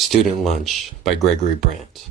Student Lunch by Gregory Brandt.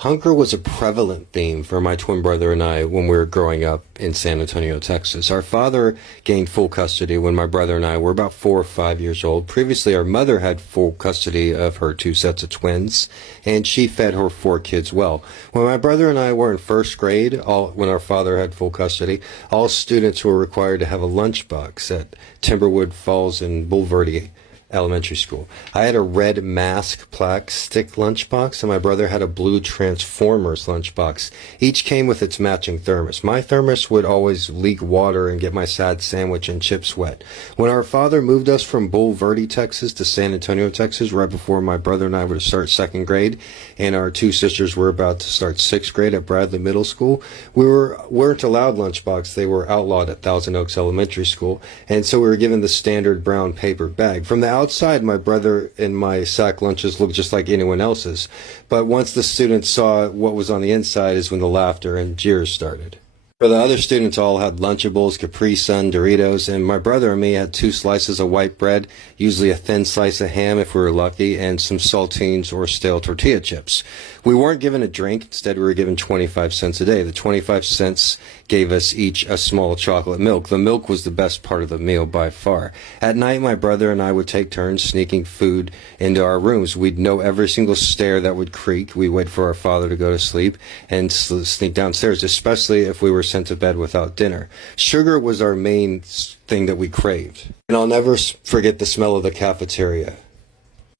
Hunger was a prevalent theme for my twin brother and I when we were growing up in San Antonio, Texas. Our father gained full custody when my brother and I were about 4 or 5 years old. Previously, our mother had full custody of her 2 sets of twins, and she fed her 4 kids well. When my brother and I were in first grade, when our father had full custody, all students were required to have a lunchbox at Timberwood Falls and Bulverde Elementary School. I had a red mask plastic lunchbox, and my brother had a blue Transformers lunchbox. Each came with its matching thermos. My thermos would always leak water and get my sad sandwich and chips wet. When our father moved us from Bulverde, Texas to San Antonio, Texas, right before my brother and I were to start 2nd grade, and our 2 sisters were about to start 6th grade at Bradley Middle School, we weren't allowed lunchbox. They were outlawed at Thousand Oaks Elementary School, and so we were given the standard brown paper bag. From the outside, my brother and my sack lunches looked just like anyone else's, but once the students saw what was on the inside is when the laughter and jeers started. For the other students, all had Lunchables, Capri Sun, Doritos, and my brother and me had 2 slices of white bread, usually a thin slice of ham if we were lucky, and some saltines or stale tortilla chips. We weren't given a drink. Instead, we were given 25 cents a day. The 25 cents gave us each a small chocolate milk. The milk was the best part of the meal by far. At night, my brother and I would take turns sneaking food into our rooms. We'd know every single stair that would creak. We'd wait for our father to go to sleep and sneak downstairs, especially if we were sent to bed without dinner. Sugar was our main thing that we craved. And I'll never forget the smell of the cafeteria.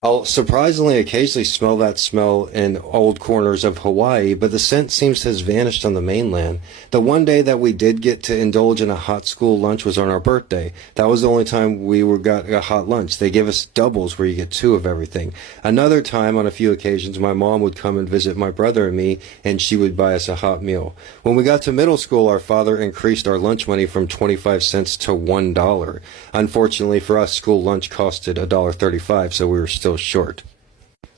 I'll surprisingly occasionally smell that smell in old corners of Hawaii, but the scent seems to have vanished on the mainland. The one day that we did get to indulge in a hot school lunch was on our birthday. That was the only time we got a hot lunch. They give us doubles where you get 2 of everything. Another time, on a few occasions, my mom would come and visit my brother and me, and she would buy us a hot meal. When we got to middle school, our father increased our lunch money from 25 cents to $1. Unfortunately for us, school lunch costed $1.35, so we were still short.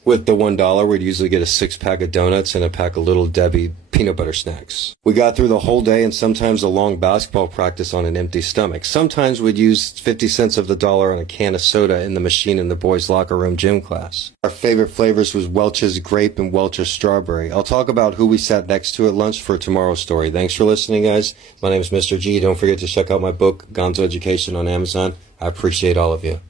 With the $1, we'd usually get a 6-pack of donuts and a pack of Little Debbie peanut butter snacks. We got through the whole day and sometimes a long basketball practice on an empty stomach. Sometimes we'd use 50 cents of the dollar on a can of soda in the machine in the boys' locker room gym class. Our favorite flavors was Welch's grape and Welch's strawberry. I'll talk about who we sat next to at lunch for tomorrow's story. Thanks for listening, guys. My name is Mr. G. Don't forget to check out my book, Gonzo Education, on Amazon. I appreciate all of you.